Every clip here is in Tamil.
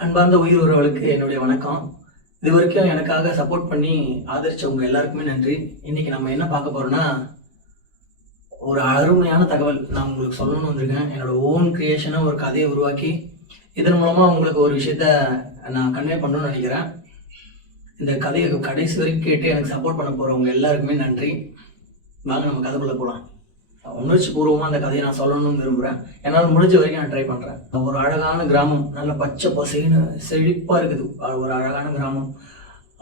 அன்பார்ந்த உயிர் உறவுகளுக்கு என்னுடைய வணக்கம். இது வரைக்கும் எனக்காக சப்போர்ட் பண்ணி ஆதரிச்சவங்க எல்லாருக்குமே நன்றி. இன்னைக்கு நம்ம என்ன பார்க்க போறோம்னா, ஒரு அருமையான தகவல் நான் உங்களுக்கு சொல்லணும்னு வந்திருக்கேன். என்னோட ஓன் கிரியேஷனா ஒரு கதையை உருவாக்கி இதன் மூலமா உங்களுக்கு ஒரு விஷயத்த நான் கன்வே பண்ணணும்னு நினைக்கிறேன். இந்த கதையை கடைசி வரைக்கும் கேட்டு எனக்கு சப்போர்ட் பண்ண போறவங்க எல்லாருக்குமே நன்றி. வாங்க நம்ம கதைக்குள்ள போகலாம். உணர்ச்சி பூர்வமாக அந்த கதையை நான் சொல்லணும்னு விரும்புகிறேன். என்னால் முடிஞ்ச வரைக்கும் நான் ட்ரை பண்ணுறேன். ஒரு அழகான கிராமம், நல்ல பச்சை பசைன்னு செழிப்பாக இருக்குது. ஒரு அழகான கிராமம்.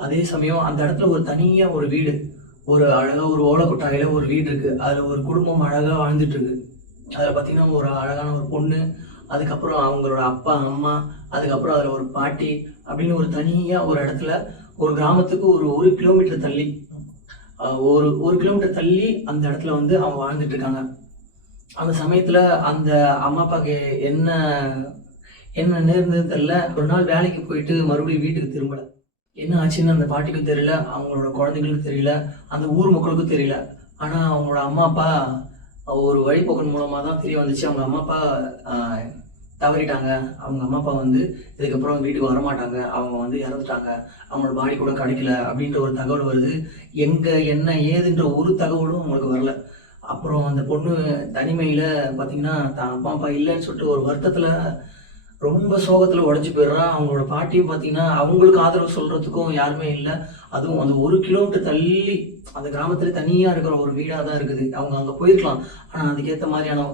அதே சமயம் அந்த இடத்துல ஒரு தனியாக ஒரு வீடு, ஒரு அழகாக ஒரு ஓலை கொட்டாயில் ஒரு வீடு இருக்குது. அதில் ஒரு குடும்பம் அழகாக வாழ்ந்துட்டு இருக்கு. அதில் பார்த்தீங்கன்னா ஒரு அழகான ஒரு பொண்ணு, அதுக்கப்புறம் அவங்களோட அப்பா அம்மா, அதுக்கப்புறம் அதில் ஒரு பாட்டி அப்படின்னு ஒரு தனியாக ஒரு இடத்துல ஒரு கிராமத்துக்கு ஒரு கிலோமீட்டர் தள்ளி ஒரு கிலோமீட்டர் தள்ளி அந்த இடத்துல வந்து அவங்க வாழ்ந்துட்டு இருக்காங்க. அந்த சமயத்துல அந்த அம்மா அப்பாவுக்கு என்ன என்ன நேர்ந்ததுன்னு தெரியல. ஒரு நாள் வேலைக்கு போயிட்டு மறுபடியும் வீட்டுக்கு திரும்பல. என்ன ஆச்சுன்னு அந்த பாட்டிக்கும் தெரியல, அவங்களோட குழந்தைங்களுக்கும் தெரியல, அந்த ஊர் மக்களுக்கும் தெரியல. ஆனா அவங்களோட அம்மா அப்பா ஒரு வழிபோக்கன் மூலமா தான் தெரிய வந்துச்சு. அவங்க அம்மா அப்பா தவறிட்டாங்க. அவங்க அம்மா அப்பா வந்து இதுக்கப்புறம் வீட்டுக்கு வரமாட்டாங்க, அவங்க வந்து இறந்துட்டாங்க, அவங்களோட பாடி கூட கிடைக்கல அப்படின்ற ஒரு தகவல் வருது. எங்க என்ன ஏதுன்ற ஒரு தகவலும் அவங்களுக்கு வரல. அப்புறம் அந்த பொண்ணு தனிமையில பார்த்தீங்கன்னா தான் அம்மா அப்பா இல்லைன்னு சொல்லிட்டு ஒரு வருத்தத்துல ரொம்ப சோகத்துல உடஞ்சி போயிடுறா. அவங்களோட பாட்டியும் பார்த்தீங்கன்னா அவங்களுக்கு ஆதரவு சொல்றதுக்கும் யாருமே இல்லை. அதுவும் அந்த 1 கிலோமீட்டர் தள்ளி அந்த கிராமத்துல தனியா இருக்கிற ஒரு வீடாக தான் இருக்குது. அவங்க அங்கே போயிருக்கலாம், ஆனால் அதுக்கேற்ற மாதிரியான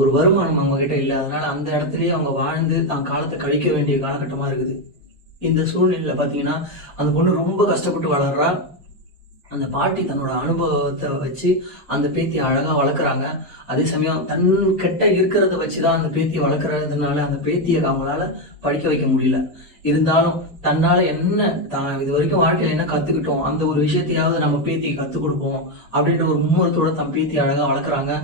ஒரு வருமானம் அவங்க கிட்ட இல்லை. அதனால அந்த இடத்துலயே அவங்க வாழ்ந்து தான் காலத்தை கழிக்க வேண்டிய காலகட்டமா இருக்குது. இந்த சூழ்நிலையில பார்த்தீங்கன்னா அந்த பொண்ணு ரொம்ப கஷ்டப்பட்டு வளர்றா. அந்த பாட்டி தன்னோட அனுபவத்தை வச்சு அந்த பேத்தியை அழகா வளர்க்குறாங்க. அதே சமயம் தன் கிட்ட இருக்கிறத வச்சுதான் அந்த பேத்தியை வளர்க்குறதுனால அந்த பேத்தியை அவங்களால படிக்க வைக்க முடியல. இருந்தாலும் தன்னால என்ன தான் இது வரைக்கும் வாழ்க்கையில என்ன கத்துக்கிட்டோம் அந்த ஒரு விஷயத்தையாவது நம்ம பேத்தியை கத்துக் கொடுப்போம் அப்படின்ற ஒரு மும்முரத்தோட தன் பேத்தியை அழகா வளர்க்குறாங்க.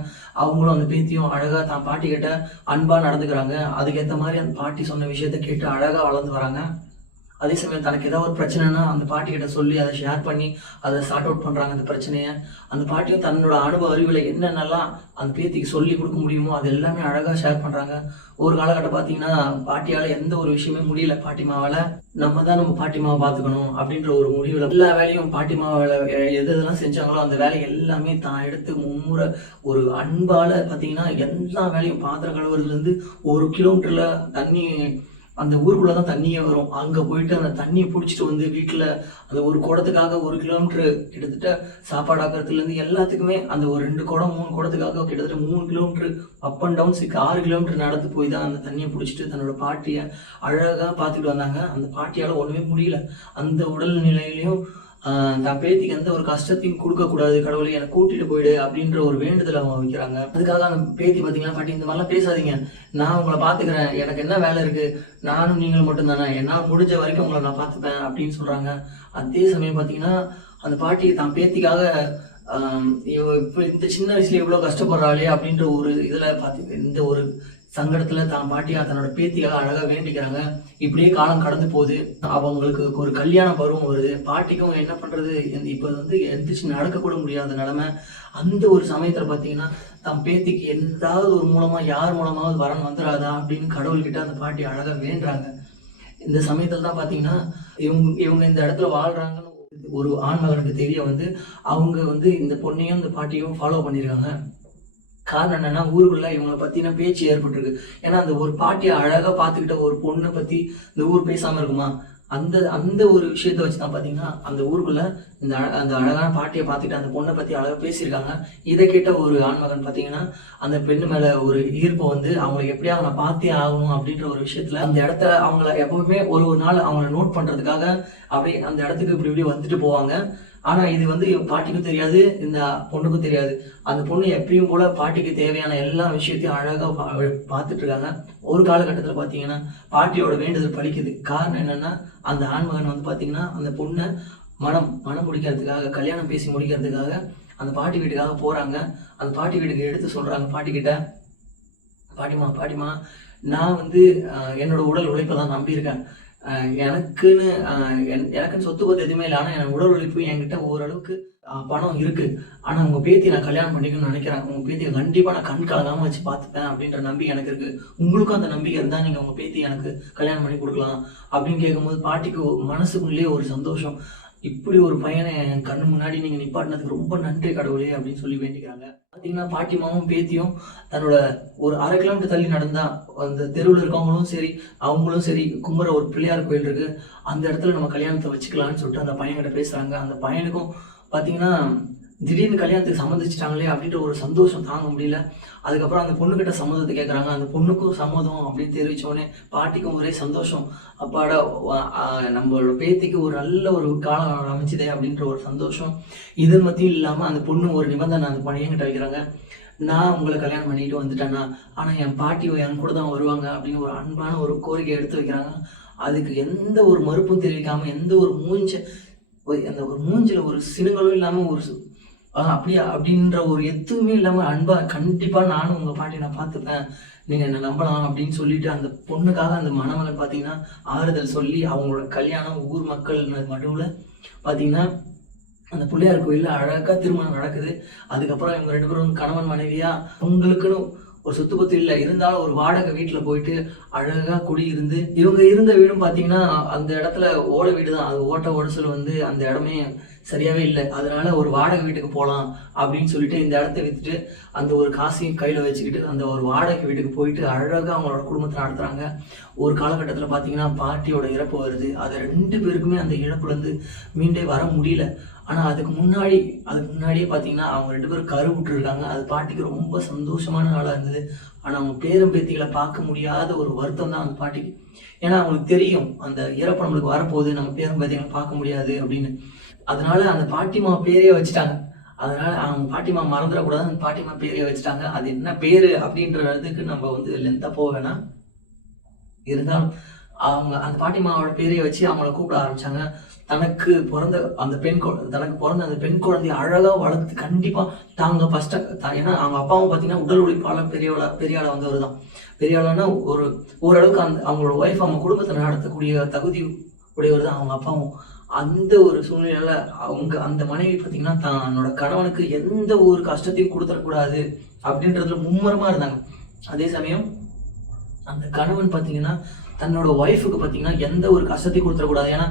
அவங்களும் அந்த பேத்தியும் அழகா தான் பாட்டி கிட்ட அன்பா நடந்துக்கிறாங்க. அதுக்கேற்ற மாதிரி அந்த பாட்டி சொன்ன விஷயத்த கேட்டு அழகா வளர்ந்து வராங்க. அதே சமயம் தனக்கு ஏதாவது ஒரு பிரச்சனைனா அந்த பாட்டி கிட்ட சொல்லி அதை ஷேர் பண்ணி அதை சார்ட் அவுட் பண்றாங்க அந்த பிரச்சனையை. அந்த பாட்டியும் தன்னோட அனுபவ அறிவுல என்னென்னலாம் அந்த பேத்திக்கு சொல்லி கொடுக்க முடியுமோ அது எல்லாமே அழகா ஷேர் பண்றாங்க. ஒரு காலகட்டம் பார்த்தீங்கன்னா பாட்டியால எந்த ஒரு விஷயமே முடியல. பாட்டிமாவால நம்ம தான் நம்ம பாட்டிமாவை பார்த்துக்கணும் அப்படின்ற ஒரு முடிவுல எல்லா வேலையும் பாட்டிமாவால எதெல்லாம் செஞ்சாங்களோ அந்த வேலை எல்லாமே தான் எடுத்து மும்முறை ஒரு அன்பால பார்த்தீங்கன்னா எல்லா வேலையும் பாத்திரம் கழுவுறதுல இருந்து 1 கிலோமீட்டர்ல தண்ணி அந்த ஊருக்குள்ளதான் தண்ணியே வரும். அங்க போயிட்டு அந்த தண்ணியை பிடிச்சிட்டு வந்து வீட்டுல அந்த ஒரு குடத்துக்காக 1 கிலோமீட்டர் கிட்டத்தட்ட சாப்பாடு ஆக்கிறதுல இருந்து எல்லாத்துக்குமே அந்த ஒரு 2 குடம் 3 குடத்துக்காக கிட்டத்தட்ட 3 kilometre up and down 6 kilometre நடந்து போய் தான் அந்த தண்ணியை பிடிச்சிட்டு தன்னோட பாட்டியை அழகா பார்த்துட்டு வந்தாங்க. அந்த பாட்டியால ஒண்ணுமே முடியல. அந்த உடல் நிலையிலையும் தான் பேத்திக்கு எந்த ஒரு கஷ்டத்தையும் கொடுக்க கூடாது, கடவுளை என்னை கூட்டிட்டு போயிடு அப்படின்ற ஒரு வேண்டுதல் அவங்க வைக்கிறாங்க. அதுக்காக அந்த பேத்தி பார்த்தீங்கன்னா, பாட்டி இந்த மாதிரிலாம் பேசாதீங்க, நான் உங்களை பார்த்துக்கிறேன், எனக்கு என்ன வேலை இருக்கு, நானும் நீங்களும் மட்டும் தானே, என்னால் முடிஞ்ச வரைக்கும் உங்களை நான் பார்த்துப்பேன் அப்படின்னு சொல்றாங்க. அதே சமயம் பார்த்தீங்கன்னா அந்த பாட்டி தான் பேத்திக்காக இப்போ இந்த சின்ன வயசுல இவ்வளோ கஷ்டப்படுறாளே அப்படின்ற ஒரு இதுல பார்த்து இந்த ஒரு சங்கடத்துல தான் பாட்டியா தன்னோட பேத்திக்காக அழகா வேண்டிக்கிறாங்க. இப்படியே காலம் கடந்து போகுது. அவங்களுக்கு ஒரு கல்யாண பருவம் வருது. பாட்டிக்கும் என்ன பண்றது, இப்ப வந்து எந்திரிச்சு நடக்க கூட முடியாத நிலைமை. அந்த ஒரு சமயத்துல பாத்தீங்கன்னா தன் பேத்திக்கு எந்தாவது ஒரு மூலமா யார் மூலமாவது வரன் வந்துடாதா அப்படின்னு கடவுள்கிட்ட அந்த பாட்டி அழகா வேண்டுறாங்க. இந்த சமயத்துல தான் பாத்தீங்கன்னா இவங்க இந்த இடத்துல வாழ்றாங்கன்னு ஒரு ஆண்மகனுக்கு தெரிய வந்து அவங்க வந்து இந்த பொண்ணையும் இந்த பாட்டியும் ஃபாலோ பண்ணிருக்காங்க. காரணம் என்னன்னா ஊருக்குள்ள இவங்களை பத்தின பேச்சு ஏற்பட்டிருக்கு. ஏன்னா அந்த ஒரு பாட்டியை அழகா பார்த்துக்கிட்ட ஒரு பொண்ணை பத்தி இந்த ஊர் பேசாம இருக்குமா? அந்த ஒரு விஷயத்த வச்சுதான் பாத்தீங்கன்னா அந்த ஊருக்குள்ள அந்த அழகான பாட்டியை பார்த்துட்டு அந்த பொண்ணை பத்தி அழகா பேசியிருக்காங்க. இதை கேட்ட ஒரு ஆண்மகன் பாத்தீங்கன்னா அந்த பெண்ணு மேல ஒரு ஈர்ப்பை வந்து அவங்களை எப்படியா அவனை பார்த்தே ஆகணும் அப்படின்ற ஒரு விஷயத்துல அந்த இடத்துல அவங்கள எப்பவுமே ஒரு நாள் அவங்கள நோட் பண்றதுக்காக அப்படி அந்த இடத்துக்கு இப்படி வந்துட்டு போவாங்க. ஆனா இது வந்து பாட்டிக்கும் தெரியாது, இந்த பொண்ணுக்கும் தெரியாது. அந்த பொண்ணு எப்பயும் போல பாட்டிக்கு தேவையான எல்லா விஷயத்தையும் அழகா பார்த்துட்டு இருக்காங்க. ஒரு காலகட்டத்துல பாத்தீங்கன்னா பாட்டியோட வேண்டுதல் பலிக்குது. காரணம் என்னன்னா அந்த ஆண்மகன் வந்து பாத்தீங்கன்னா அந்த பொண்ணை மனம் முடிக்கிறதுக்காக, கல்யாணம் பேசி முடிக்கிறதுக்காக அந்த பாட்டி வீட்டுக்காக போறாங்க. அந்த பாட்டி வீட்டுக்கு எடுத்து சொல்றாங்க பாட்டி கிட்ட, பாட்டிமா நான் வந்து என்னோட உடல் உழைப்பை தான் நம்பியிருக்கேன். எனக்குன்னு எனக்குன்னு சொத்து பத்து எதுவுமே இல்லை. ஆனால் என் உடல் உழைப்பு என்கிட்ட ஓரளவுக்கு பணம் இருக்குது. ஆனால் உங்கள் பேத்தி நான் கல்யாணம் பண்ணிக்கணும்னு நினைக்கிறேன். உங்கள் பேத்தியை கண்டிப்பாக நான் கண் கலங்காமல் வச்சு பார்த்துப்பேன் அப்படின்ற நம்பிக்கை எனக்கு இருக்குது. உங்களுக்கும் அந்த நம்பிக்கை இருந்தால் நீங்கள் உங்கள் பேத்தி எனக்கு கல்யாணம் பண்ணி கொடுக்கலாம் அப்படின்னு கேட்கும்போது பாட்டிக்கு மனசுக்குள்ளேயே ஒரு சந்தோஷம். இப்படி ஒரு பையனை என் கண்ணு முன்னாடி நீங்கள் நிப்பாட்டினதுக்கு ரொம்ப நன்றி கடவுளே அப்படின்னு சொல்லி வேண்டிக்கிறாங்க. பார்த்தீங்கன்னா பாட்டிமாவும் பேத்தியும் தன்னோட ஒரு 1/2 கிலோமீட்டர் தள்ளி நடந்தா அந்த தெருவில் இருக்கவங்களும் சரி அவங்களும் சரி கும்புற ஒரு பிள்ளையார் கோயில் இருக்கு, அந்த இடத்துல நம்ம கல்யாணத்தை வச்சுக்கலாம்னு சொல்லிட்டு அந்த பையன்கிட்ட பேசுறாங்க. அந்த பையனுக்கும் பார்த்தீங்கன்னா திடீர்னு கல்யாணத்துக்கு சம்மதிச்சிட்டாங்களே அப்படின்ற ஒரு சந்தோஷம் தாங்க முடியல. அதுக்கப்புறம் அந்த பொண்ணுக்கிட்ட சம்மதத்தை கேட்குறாங்க. அந்த பொண்ணுக்கும் சம்மதம் அப்படின்னு தெரிவித்தோடனே பாட்டிக்கும் ஒரே சந்தோஷம். அப்பாடா நம்மளோட பேத்திக்கு ஒரு நல்ல ஒரு காலம் அமைச்சுதே அப்படின்ற ஒரு சந்தோஷம். இது மத்தியும் இல்லாமல் அந்த பொண்ணு ஒரு நிபந்தனை அந்த பையன்கிட்ட வைக்கிறாங்க. நான் உங்களை கல்யாணம் பண்ணிட்டு வந்துட்டேன்னா ஆனால் என் பாட்டி என் கூட தான் வருவாங்க அப்படின்னு ஒரு அன்பான ஒரு கோரிக்கை எடுத்து வைக்கிறாங்க. அதுக்கு எந்த ஒரு மறுப்பும் தெரிவிக்காமல் எந்த ஒரு அந்த ஒரு மூஞ்சில ஒரு சினுங்களும் இல்லாமல் ஒரு அப்படியா அப்படின்ற ஒரு எதுவுமே இல்லாமல் அன்பா கண்டிப்பாக நானும் உங்கள் பாட்டி நான் பார்த்துப்பேன், நீங்கள் என்னை நம்பலாம் அப்படின்னு சொல்லிட்டு அந்த பொண்ணுக்காக அந்த மணமகன் பார்த்தீங்கன்னா ஆறுதல் சொல்லி அவங்களோட கல்யாணம் ஊர் மக்கள் நடுவில் பார்த்தீங்கன்னா அந்த பிள்ளையார் கோயிலில் அழகாக திருமணம் நடக்குது. அதுக்கப்புறம் இவங்க 2 பேரும் கணவன் மனைவியாக அவங்களுக்குன்னு ஒரு சொத்து பத்து இல்லை இருந்தாலும் ஒரு வாடகை வீட்டில் போயிட்டு அழகாக குடியிருந்து இவங்க இருந்த வீடும் பார்த்தீங்கன்னா அந்த இடத்துல ஓட வீடு தான். அது ஓட்ட ஓடசல் அந்த இடமே சரியாகவே இல்லை. அதனால ஒரு வாடகை வீட்டுக்கு போகலாம் அப்படின்னு சொல்லிட்டு இந்த இடத்த விற்றுட்டு அந்த ஒரு காசையும் கையில் வச்சுக்கிட்டு அந்த ஒரு வாடகை வீட்டுக்கு போயிட்டு அழகாக அவங்களோட குடும்பத்தை நடத்துகிறாங்க. ஒரு காலகட்டத்தில் பார்த்தீங்கன்னா பாட்டியோட இறப்பு வருது. அது 2 பேருக்குமே அந்த இழப்புலேருந்து மீண்டே வர முடியல. ஆனால் அதுக்கு முன்னாடியே பார்த்தீங்கன்னா அவங்க 2 பேரும் கரு விட்டுருக்காங்க. அது பாட்டிக்கு ரொம்ப சந்தோஷமான நாளாக இருந்தது. ஆனால் அவங்க பேரம் பேத்திகளை பார்க்க முடியாத ஒரு வருத்தம் தான் அந்த பாட்டிக்கு. ஏன்னா அவங்களுக்கு தெரியும் அந்த இறப்பு நம்மளுக்கு வரப்போகுது, நம்ம பேரம் பேத்திகளை பார்க்க முடியாது அப்படின்னு. அதனால அந்த பாட்டிமா பேரையே வச்சுட்டாங்க. அதனால அவங்க பாட்டிமா மறந்துடக்கூடாது, அந்த பாட்டிமா பேரையே வச்சுட்டாங்க. அது என்ன பேரு அப்படின்றதுக்கு நம்ம லென்த்தாக போக வேணாம். இருந்தாலும் அவங்க அந்த பாட்டிமாவோட பேரையை வச்சு அவங்கள கூப்பிட ஆரம்பிச்சாங்க. தனக்கு பிறந்த அந்த பெண் குழந்தைய அழகா வளர்த்து கண்டிப்பா தாங்க ஃபர்ஸ்ட். ஏன்னா அவங்க அப்பாவும் பார்த்தீங்கன்னா உடல் உழைப்பாளர் பெரிய ஆளா வந்தவர் தான். பெரிய ஆளானா ஓரளவுக்கு அவங்களோட ஒய்ஃப் அவங்க குடும்பத்தை நடத்தக்கூடிய தகுதி உடையவர் தான் அவங்க அப்பாவும். அந்த ஒரு சூழ்நிலையில அந்த மனைவி பார்த்தீங்கன்னா தன்னோட கணவனுக்கு எந்த ஒரு கஷ்டத்தையும் கொடுத்துடக்கூடாது அப்படின்றதுல மும்முரமா இருந்தாங்க. அதே சமயம் அந்த கணவன் பார்த்தீங்கன்னா தன்னோட ஒய்ஃபுக்கு பார்த்தீங்கன்னா எந்த ஒரு கஷ்டத்தையும் கொடுத்துடக்கூடாது. ஏன்னா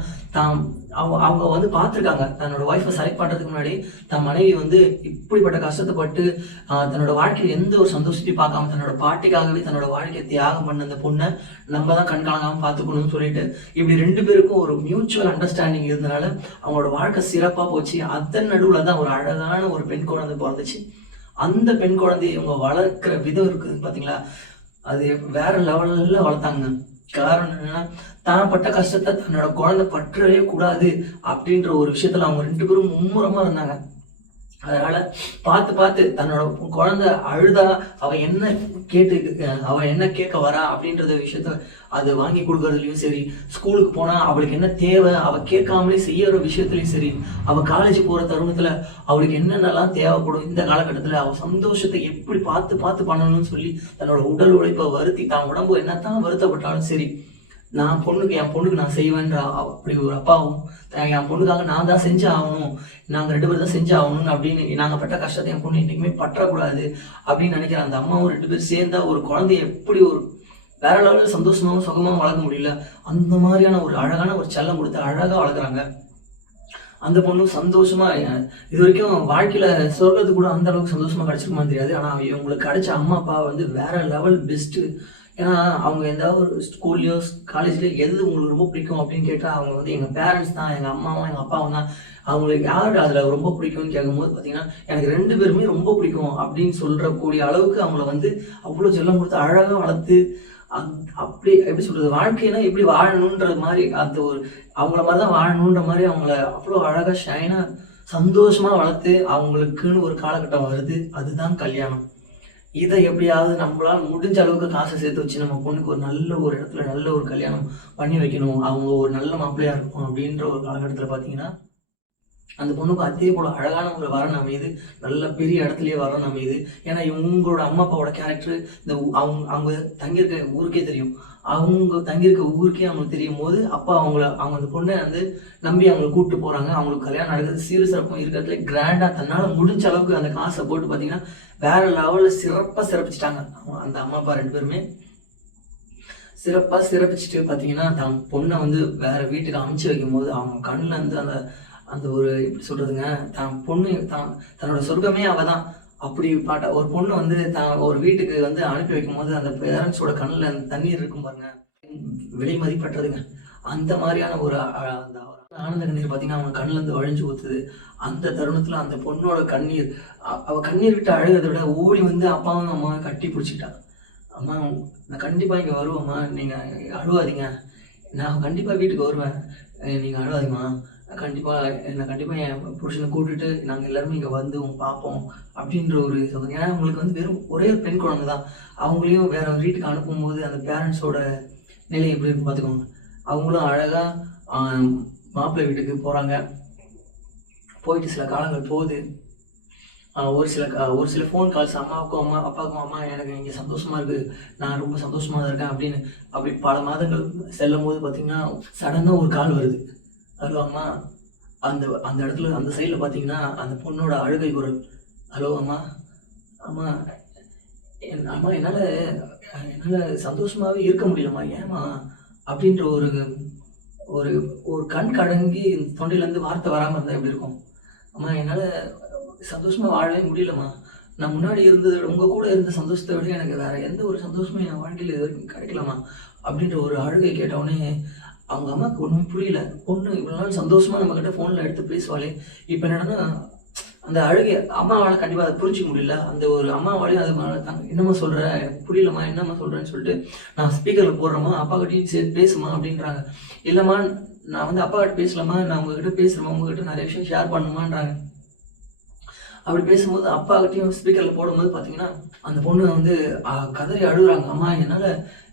அவங்க பார்த்துருக்காங்க தன்னோட ஒய்ஃபை செலக்ட் பண்ணுறதுக்கு முன்னாடி தன் மனைவி இப்படிப்பட்ட கஷ்டத்தைப்பட்டு தன்னோட வாழ்க்கையில் எந்த ஒரு சந்தோஷத்தையும் பார்க்காம தன்னோட பாட்டிக்காகவே தன்னோட வாழ்க்கையை தியாகம் பண்ண அந்த பொண்ணை நம்ம தான் கண்காணாமல் பார்த்துக்கணும்னு சொல்லிட்டு இப்படி 2 பேருக்கும் ஒரு மியூச்சுவல் அண்டர்ஸ்டாண்டிங் இருந்தனால அவங்களோட வாழ்க்கை சிறப்பாக போச்சு. அதன் நடுவில் தான் ஒரு அழகான ஒரு பெண் குழந்தை பிறந்துச்சு. அந்த பெண் குழந்தையை இவங்க வளர்க்குற விதம் இருக்குது பார்த்தீங்களா, அது வேற லெவலில் வளர்த்தாங்க. காரணம் என்னன்னா தான் பட்ட கஷ்டத்தை தன்னோட குழந்தை பற்றவே கூடாது அப்படின்ற ஒரு விஷயத்துல அவங்க 2 பேரும் மும்முரமா இருந்தாங்க. அதனால பார்த்து தன்னோட குழந்தை அழுதா அவ என்ன கேட்க வரா அப்படின்றத விஷயத்த அது வாங்கி கொடுக்கறதுலயும் சரி, ஸ்கூலுக்கு போனா அவளுக்கு என்ன தேவை அவ கேட்காமலே செய்யற விஷயத்துலயும் சரி, அவ காலேஜ் போற தருணத்துல அவளுக்கு என்னென்னலாம் தேவைப்படும், இந்த காலகட்டத்துல அவ சந்தோஷத்தை எப்படி பார்த்து பண்ணணும்னு சொல்லி தன்னோட உடல் உழைப்பை வருத்தி தான் உடம்பு என்னத்தான் வருத்தப்பட்டாலும் சரி என் பொண்ணுக்கு நான் செய்வேன்ற அப்படி ஒரு அப்பாவும் என் பொண்ணுக்காக நான் தான் செஞ்சு ஆகணும், நாங்கள் 2 பேரும் தான் செஞ்சு ஆகணும்னு அப்படின்னு நாங்கள் பட்ட கஷ்டத்தை என் பொண்ணு என்றைக்குமே பற்றக்கூடாது அப்படின்னு நினைக்கிற அந்த அம்மாவும் 2 பேரும் சேர்ந்தா ஒரு குழந்தைய எப்படி ஒரு வேற லெவலில் சந்தோஷமாகவும் சுகமாகவும் வளர்க்க முடியல. அந்த மாதிரியான ஒரு அழகான ஒரு செல்லம் கொடுத்து அழகாக வளர்க்குறாங்க. அந்த பொண்ணு சந்தோஷமா இது வரைக்கும் வாழ்க்கையில சொல்றது கூட அந்த அளவுக்கு சந்தோஷமா கிடைச்சிருக்குமான்னு தெரியாது. ஆனால் இவங்களுக்கு கிடைச்ச அம்மா அப்பா வேற லெவல் பெஸ்ட்டு. ஏன்னா அவங்க எந்த ஒரு ஸ்கூல்லையோ காலேஜ்லேயோ எது உங்களுக்கு ரொம்ப பிடிக்கும் அப்படின்னு கேட்டால் அவங்க எங்கள் பேரண்ட்ஸ் தான், எங்கள் அம்மாவும் எங்கள் அப்பாவும் தான். அவங்களுக்கு யார் அதில் ரொம்ப பிடிக்கும்னு கேட்கும்போது பார்த்தீங்கன்னா எனக்கு 2 பேருமே ரொம்ப பிடிக்கும் அப்படின்னு சொல்கிறக்கூடிய அளவுக்கு அவங்கள அவ்வளோ செல்லம் கொடுத்து அழகாக வளர்த்து அப்படி எப்படி சொல்கிறது, வாழ்க்கைனா எப்படி வாழணுன்றது மாதிரி அந்த ஒரு அவங்கள மாதிரி தான் வாழணுன்ற மாதிரி அவங்கள அவ்வளோ அழகாக ஷைனாக சந்தோஷமாக வளர்த்து அவங்களுக்குன்னு ஒரு காலகட்டம் வருது. அதுதான் கல்யாணம். இதை எப்படியாவது நம்மளால் முடிஞ்ச அளவுக்கு காசை சேர்த்து வச்சு நம்ம பொண்ணுக்கு ஒரு நல்ல ஒரு இடத்துல நல்ல ஒரு கல்யாணம் பண்ணி வைக்கணும், அவங்க ஒரு நல்ல மாப்பிள்ளையா இருக்கும் அப்படின்ற ஒரு காலகட்டத்தில் பார்த்தீங்கன்னா அந்த பொண்ணுக்கு அதே போல் அழகான ஒரு வரன் அமையுது, நல்ல பெரிய இடத்துலயே வரன் அமையுது. ஏன்னா இவங்களோட அம்மா அப்பாவோட கேரக்டர் இந்த அவங்க தங்கியிருக்க ஊருக்கே தெரியும். அவங்க தங்கியிருக்க ஊருக்கே அவங்களுக்கு தெரியும் போது அப்பா அவங்க அந்த பொண்ணை வந்து நம்பி அவங்களை கூப்பிட்டு போகிறாங்க. அவங்களுக்கு கல்யாணம் நடக்குது, சீரு சிறப்பும் இருக்கிறதுல கிராண்டாக தன்னால் முடிஞ்ச அளவுக்கு அந்த காசை போட்டு பார்த்தீங்கன்னா வேற லெவலில் சிறப்பாக சிறப்பிச்சிட்டாங்க. அந்த அம்மா அப்பா 2 பேருமே சிறப்பாக சிறப்பிச்சுட்டு பார்த்தீங்கன்னா தன் பொண்ணை வந்து வேற வீட்டுக்கு அனுப்பிச்சு வைக்கும் போது அவங்க கண்ணில் வந்து அந்த அந்த ஒரு எப்படி சொல்றதுங்க, தன்னோட சொர்க்கமே அவ தான். அப்படி பாட்ட ஒரு பொண்ணு வந்து ஒரு வீட்டுக்கு வந்து அனுப்பி வைக்கும் போது அந்த பேரண்ட்ஸோட கண்ணில் அந்த தண்ணீர் இருக்கும் பாருங்க, விலை மதிப்பற்றதுங்க. அந்த மாதிரியான ஒரு அந்த ஆனந்த கண்ணீர் பார்த்தீங்கன்னா அவங்க கண்ணுல இருந்து வழிஞ்சு ஊத்துது. அந்த தருணத்துல அந்த பொண்ணோட கண்ணீர், அவ கண்ணீர் விட்டு அழுகிறத விட ஓடி வந்து அப்பாவும் அம்மாவும் கட்டி பிடிச்சிக்கிட்டான். அம்மா நான் கண்டிப்பா இங்க வருவேம்மா, நீங்க அழுவாதீங்க, நான் கண்டிப்பா வீட்டுக்கு வருவேன், நீங்க அழுவாதீங்கம்மா, நான் கண்டிப்பாக என் புருஷனை கூட்டிட்டு நாங்கள் எல்லாருமே இங்கே வந்து பார்ப்போம் அப்படின்ற ஒரு சொல்லுங்க. ஏன்னா அவங்களுக்கு வந்து வெறும் ஒரே ஒரு பெண் குழந்தை தான். அவங்களையும் வேற ஒரு வீட்டுக்கு அனுப்பும்போது அந்த பேரண்ட்ஸோட நிலை எப்படி இருக்கு பார்த்துக்கோங்க. அவங்களும் அழகாக மாப்பிள்ளை வீட்டுக்கு போகிறாங்க. போயிட்டு சில காலங்கள் போகுது. ஒரு சில ஃபோன் கால்ஸ் அப்பாவுக்கும் அம்மா எனக்கு இங்கே சந்தோஷமா இருக்கு, நான் ரொம்ப சந்தோஷமா தான் இருக்கேன் அப்படின்னு அப்படி பல மாதங்கள் செல்லும் போது பார்த்தீங்கன்னா சடனாக ஒரு கால் வருது. ஹலோ அம்மா, அந்த அந்த இடத்துல அந்த சைடில் பார்த்தீங்கன்னா அந்த பொண்ணோட அழுகை குரல். ஹலோ அம்மா, அம்மா அம்மா என்னால் சந்தோஷமாகவே இருக்க முடியலம்மா, ஏம்மா அப்படின்ற ஒரு ஒரு ஒரு கண் கடங்கி தொண்டையிலேருந்து வார்த்தை வராமல் இருந்தால் எப்படி இருக்கும்? அம்மா என்னால் சந்தோஷமாக வாழவே முடியலம்மா, நான் முன்னாடி இருந்தது உங்கள் கூட இருந்த சந்தோஷத்தை விட எனக்கு வேறு எந்த ஒரு சந்தோஷமும் என் வாழ்க்கையில் இது வரைக்கும் கிடைக்கலாமா அப்படின்ற ஒரு அழுகை கேட்டவுடனே அவங்க அம்மாவுக்கு ஒன்றுமே புரியல. பொண்ணு இவ்வளோ நாள் சந்தோஷமாக நம்மக்கிட்ட ஃபோனில் எடுத்து பேசுவாளே, இப்போ என்னன்னா அந்த அழுகை அம்மாவால் கண்டிப்பாக அதை புரிஞ்சிக்க முடியல. அந்த ஒரு அம்மாவாலையும் அது என்னம்மா சொல்கிற, எனக்கு புரியலம்மா, என்னம்மா சொல்கிறேன்னு சொல்லிட்டு நான் ஸ்பீக்கரில் போடுறேம்மா, அப்பா கிட்டையும் சரி பேசுமா அப்படின்றாங்க. இல்லைம்மா நான் வந்து அப்பா கிட்ட பேசலாமா, நான் உங்ககிட்ட பேசுகிறேம்மா, உங்ககிட்ட நிறைய விஷயம் ஷேர் பண்ணணுமான்றாங்க. அப்படி பேசும்போது அப்பா கிட்டையும் ஸ்பீக்கரில் போடும்போது பார்த்தீங்கன்னா அந்த பொண்ணு வந்து கதறி அழுகுறாங்க. அம்மா என்னால்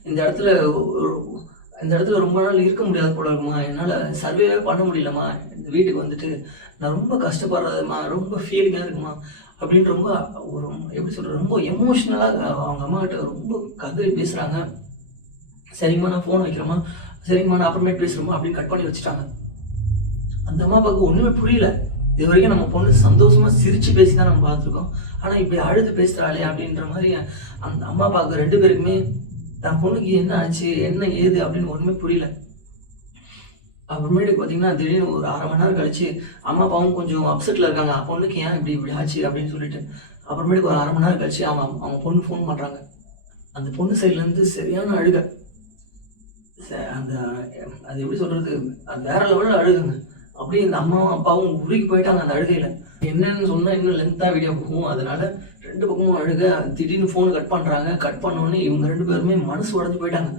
இந்த இடத்துல ரொம்ப நாள் இருக்க முடியாது போல இருக்குமா, என்னால் சர்வேவே பண்ண முடியலம்மா, இந்த வீட்டுக்கு வந்துட்டு நான் ரொம்ப கஷ்டப்படுறதுமா, ரொம்ப ஃபீலிங்காக இருக்குமா அப்படின்னு ரொம்ப ஒரு எப்படி சொல்கிறது, ரொம்ப எமோஷ்னலாக அவங்க அம்மா கிட்ட ரொம்ப கதறி பேசுகிறாங்க. சரிங்கம்மா நான் ஃபோன் வைக்கிறேம்மா, சரிங்கம்மா நான் அப்புறமேட்டு பேசுகிறோமா அப்படின்னு கட் பண்ணி வச்சுட்டாங்க. அந்த அம்மா அப்பாவுக்கு ஒன்றுமே புரியல. இது வரைக்கும் நம்ம பொண்ணு சந்தோஷமாக சிரித்து பேசி தான் நம்ம பார்த்துருக்கோம், ஆனால் இப்படி அழுது பேசுகிறாளே அப்படின்ற மாதிரி அந்த அம்மா அப்பாவுக்கு 2 பேருக்குமே தன் பொண்ணுக்கு என்ன ஆச்சு என்ன ஏது அப்படின்னு ஒன்றுமே புரியல. அப்புறமேட்டுக்கு பார்த்தீங்கன்னா திடீர்னு ஒரு 1/2 மணி நேரம் கழிச்சு அம்மா அப்பாவும் கொஞ்சம் அப்செட்டில் இருக்காங்க, பொண்ணுக்கு ஏன் இப்படி ஆச்சு அப்படின்னு சொல்லிட்டு. அப்புறமேட்டுக்கு ஒரு 1/2 மணி நேரம் கழிச்சு அவங்க பொண்ணு ஃபோன் பண்ணுறாங்க. அந்த பொண்ணு சைட்லேருந்து சரியான அழுக, அந்த அது எப்படி சொல்கிறது, அது வேற லெவலில் அழுகுங்க. அப்படியே இந்த அம்மாவும் அப்பாவும் உருகி போயிட்டாங்க அந்த அழுகையில். என்னன்னு சொன்னால் இன்னும் லென்த்தாக வீடியோ போகும், அதனால 2 பக்கமும் அழுக. திடீர்னு ஃபோன் கட் பண்ணுறாங்க. கட் பண்ணோடனே இவங்க 2 பேருமே மனசு உடஞ்சு போயிட்டாங்க.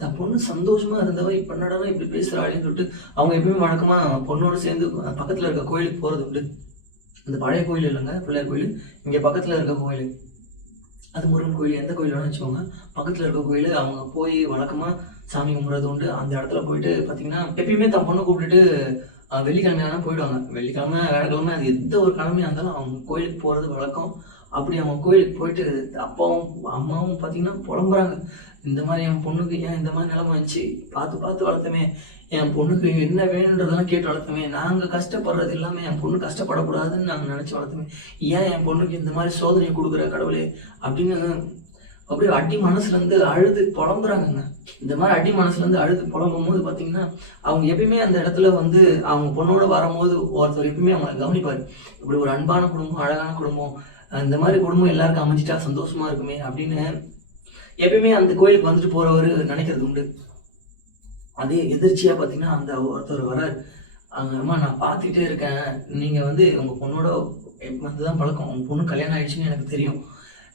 தன் பொண்ணு சந்தோஷமா இருந்தவ இப்போ என்னடா இப்படி பேசுகிறாள்னு சொல்லிட்டு அவங்க எப்பயுமே வழக்கமாக பொண்ணோடு சேர்ந்து பக்கத்தில் இருக்க கோயிலுக்கு போகிறது உண்டு. அந்த பழைய கோயில் இல்லைங்க, பிள்ளையார் கோயில், இங்கே பக்கத்தில் இருக்க கோயில், அது முருகன் கோயில், எந்த கோயில் வேணும்னு வச்சுக்கோங்க, பக்கத்தில் இருக்க கோயில் அவங்க போய் வழக்கமாக சாமி கும்பிட்றது உண்டு. அந்த இடத்துல போயிட்டு பார்த்தீங்கன்னா எப்பயுமே தன் பொண்ணை கூப்பிட்டுட்டு வெள்ளிக்கிழமையான போயிடுவாங்க. வெள்ளிக்கிழமை வேலைக்கிழமை அது எந்த ஒரு கிழமையாக இருந்தாலும் அவங்க கோயிலுக்கு போகிறது வழக்கம். அப்படி அவங்க கோயிலுக்கு போயிட்டு அப்பாவும் அம்மாவும் பார்த்தீங்கன்னா புலம்புறாங்க, இந்த மாதிரி என் பொண்ணுக்கு ஏன் இந்த மாதிரி நிலைமை வந்துச்சு, பார்த்து வளர்த்தமே, என் பொண்ணுக்கு என்ன வேணுன்றதெல்லாம் கேட்டு வளர்த்தமே, நாங்கள் கஷ்டப்படுறது இல்லாமல் என் பொண்ணு கஷ்டப்படக்கூடாதுன்னு நாங்கள் நினச்சி வளர்த்தமே, ஏன் என் பொண்ணுக்கு இந்த மாதிரி சோதனை கொடுக்குற கடவுளே அப்படின்னு அப்படியே அடி மனசுலேருந்து அழுது புலம்புறாங்கங்க. இந்த மாதிரி அடி மனசுலேருந்து அழுது புலம்பும் போது பார்த்தீங்கன்னா அவங்க எப்பயுமே அந்த இடத்துல வந்து அவங்க பொண்ணோட வரும்போது ஒருத்தர் எப்பயுமே அவங்களை கவனிப்பார். இப்படி ஒரு அன்பான குடும்பம், அழகான குடும்பம், இந்த மாதிரி குடும்பம் எல்லாருக்கும் அமைஞ்சிட்டா சந்தோஷமா இருக்குமே அப்படின்னு எப்பயுமே அந்த கோயிலுக்கு வந்துட்டு போறவர் நினைக்கிறது உண்டு. அதே எதிர்ச்சியா பார்த்தீங்கன்னா அந்த ஒருத்தர் வரார். அம்மா நான் பார்த்துக்கிட்டே இருக்கேன், நீங்க வந்து உங்க பொண்ணோட வந்துதான் பழக்கம், உங்க பொண்ணு கல்யாணம் ஆயிடுச்சுன்னு எனக்கு தெரியும்,